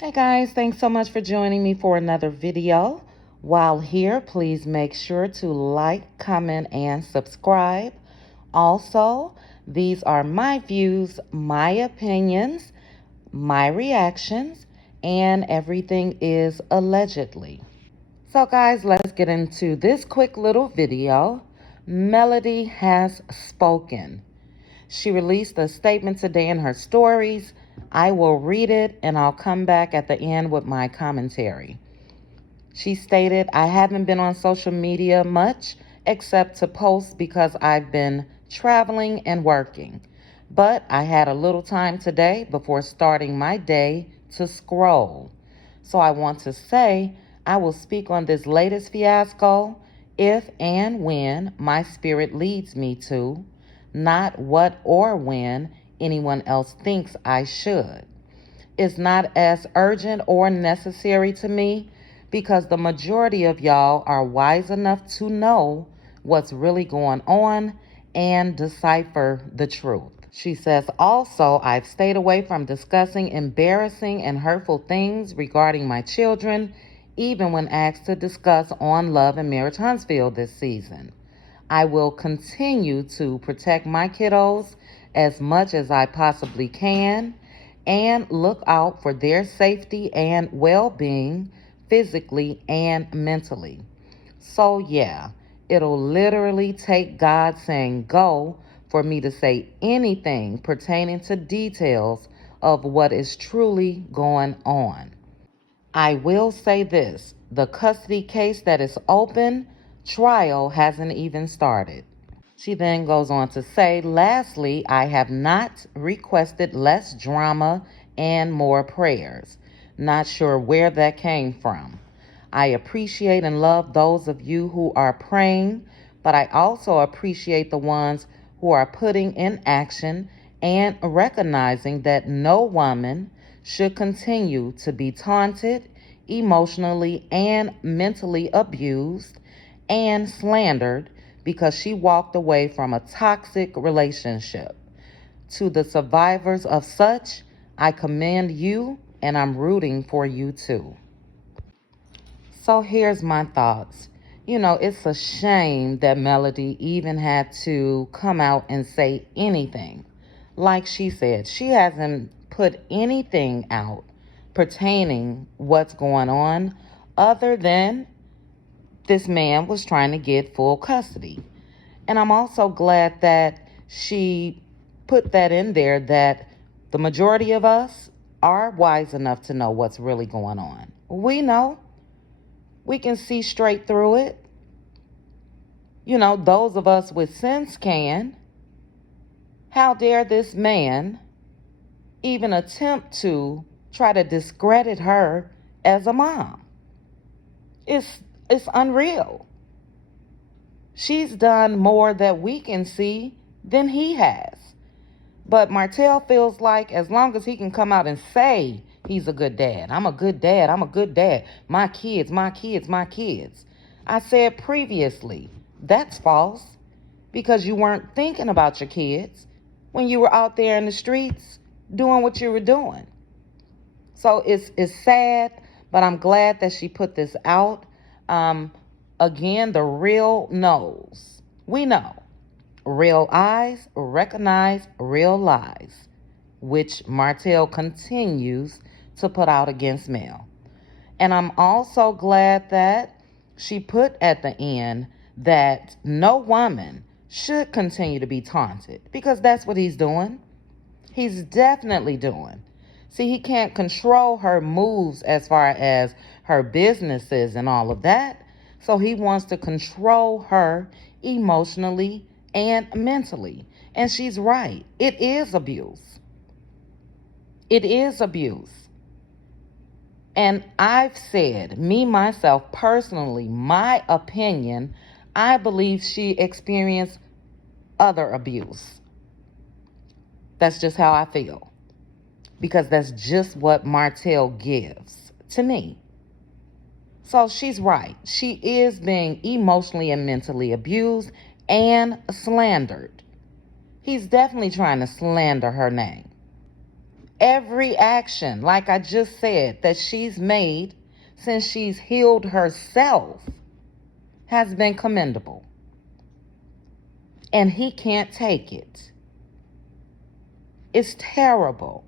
Hey guys, thanks so much for joining me for another video. While here, please make sure to like, comment, and subscribe. Also, these are my views, my opinions, my reactions, and everything is allegedly. So guys, let's get into this quick little video. Melody has spoken. She released a statement today in her stories. I will read it and I'll come back at the end with my commentary. She stated, I haven't been on social media much except to post because I've been traveling and working. But I had a little time today before starting my day to scroll. So I want to say I will speak on this latest fiasco if and when my spirit leads me to, not what or when anyone else thinks I should. It's not as urgent or necessary to me because the majority of y'all are wise enough to know what's really going on and decipher the truth. She says, also, I've stayed away from discussing embarrassing and hurtful things regarding my children, even when asked to discuss on Love and Marriage Huntsville this season. I will continue to protect my kiddos as much as I possibly can and look out for their safety and well being physically and mentally. So, yeah, it'll literally take God saying go for me to say anything pertaining to details of what is truly going on. I will say this, the custody case that is open, trial hasn't even started. She then goes on to say, lastly, I have not requested less drama and more prayers. Not sure where that came from. I appreciate and love those of you who are praying, but I also appreciate the ones who are putting in action and recognizing that no woman should continue to be taunted, emotionally and mentally abused, and slandered because she walked away from a toxic relationship. To the survivors of such, I commend you and I'm rooting for you too. So here's my thoughts. It's a shame that Melody even had to come out and say anything. Like she said, she hasn't put anything out pertaining what's going on other than this man was trying to get full custody. And I'm also glad that she put that in there that the majority of us are wise enough to know what's really going on. We know. We can see straight through it. Those of us with sense can. How dare this man even attempt to try to discredit her as a mom? It's unreal. She's done more that we can see than he has. But Martell feels like as long as he can come out and say he's a good dad, I'm a good dad, I'm a good dad, my kids, my kids, my kids. I said previously, that's false because you weren't thinking about your kids when you were out there in the streets doing what you were doing. So it's sad, but I'm glad that she put this out. Again, the real knows. We know. Real eyes recognize real lies, which Martell continues to put out against Mel. And I'm also glad that she put at the end that no woman should continue to be taunted because that's what he's doing. He's definitely doing. See, he can't control her moves as far as her businesses and all of that. So he wants to control her emotionally and mentally. And she's right. It is abuse. It is abuse. And I've said, me, myself, personally, my opinion, I believe she experienced other abuse. That's just how I feel. Because that's just what Martell gives to me. So she's right. She is being emotionally and mentally abused and slandered. He's definitely trying to slander her name. Every action, like I just said, that she's made since she's healed herself has been commendable. And he can't take it. It's terrible.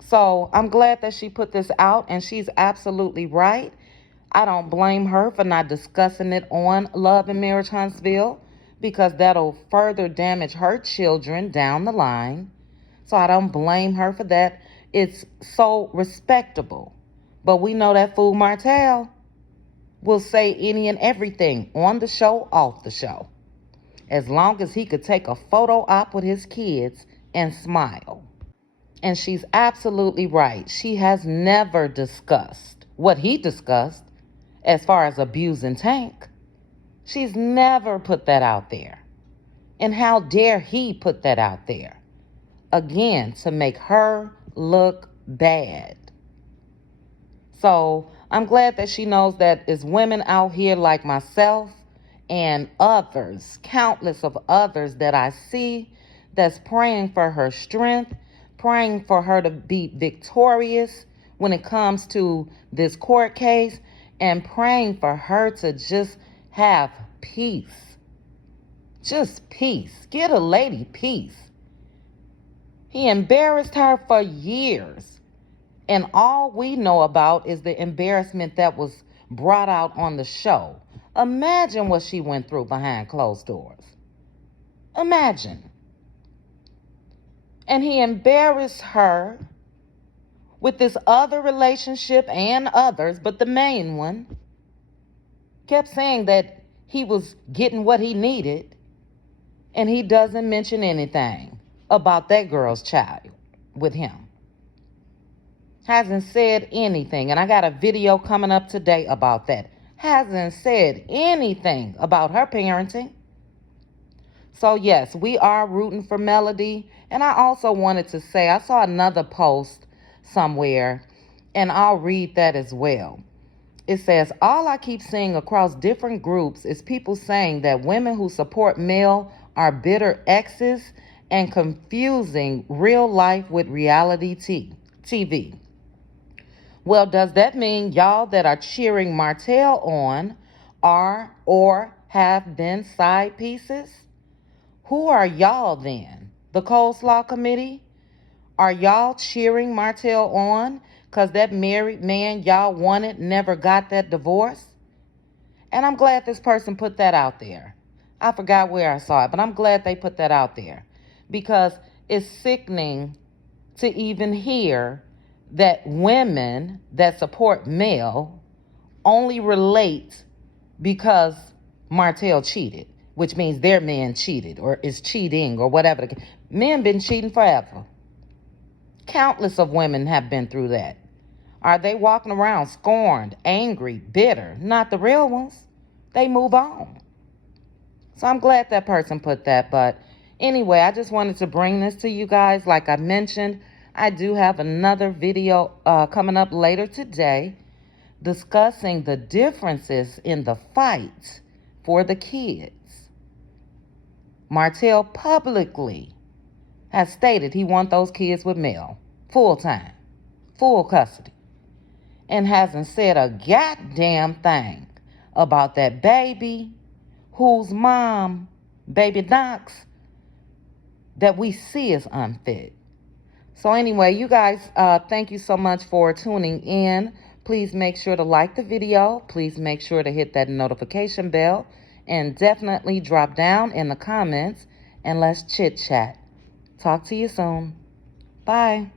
So I'm glad that she put this out, and she's absolutely right. I don't blame her for not discussing it on Love and Marriage Huntsville, because that'll further damage her children down the line. So I don't blame her for that. It's so respectable. But we know that fool Martell will say any and everything on the show, off the show, as long as he could take a photo op with his kids and smile. And she's absolutely right. She has never discussed what he discussed as far as abusing Tank. She's never put that out there. And how dare he put that out there? Again, to make her look bad. So I'm glad that she knows that it's women out here like myself and others, countless of others that I see, that's praying for her strength, praying for her to be victorious when it comes to this court case, and praying for her to just have peace. Just peace. Get a lady peace. He embarrassed her for years. And all we know about is the embarrassment that was brought out on the show. Imagine what she went through behind closed doors. Imagine. And he embarrassed her with this other relationship and others, but the main one kept saying that he was getting what he needed, and he doesn't mention anything about that girl's child with him. Hasn't said anything, and I got a video coming up today about that. Hasn't said anything about her parenting. So yes, we are rooting for Melody. And I also wanted to say, I saw another post somewhere, and I'll read that as well. It says, all I keep seeing across different groups is people saying that women who support male are bitter exes and confusing real life with reality TV. Well, does that mean y'all that are cheering Martell on are or have been side pieces? Who are y'all then? The Coleslaw Committee? Are y'all cheering Martell on because that married man y'all wanted never got that divorce? And I'm glad this person put that out there. I forgot where I saw it, but I'm glad they put that out there, because it's sickening to even hear that women that support male only relate because Martell cheated, which means their man cheated or is cheating or whatever. Men been cheating forever. Countless of women have been through that. Are they walking around scorned, angry, bitter? Not the real ones. They move on. So I'm glad that person put that. But anyway, I just wanted to bring this to you guys. Like I mentioned, I do have another video coming up later today discussing the differences in the fight for the kids. Martell publicly has stated he wants those kids with Mel, full time, full custody, and hasn't said a goddamn thing about that baby whose mom, baby Knox, that we see is unfit. So anyway, you guys, thank you so much for tuning in. Please make sure to like the video. Please make sure to hit that notification bell, and definitely drop down in the comments and let's chit chat. Talk to you soon. Bye.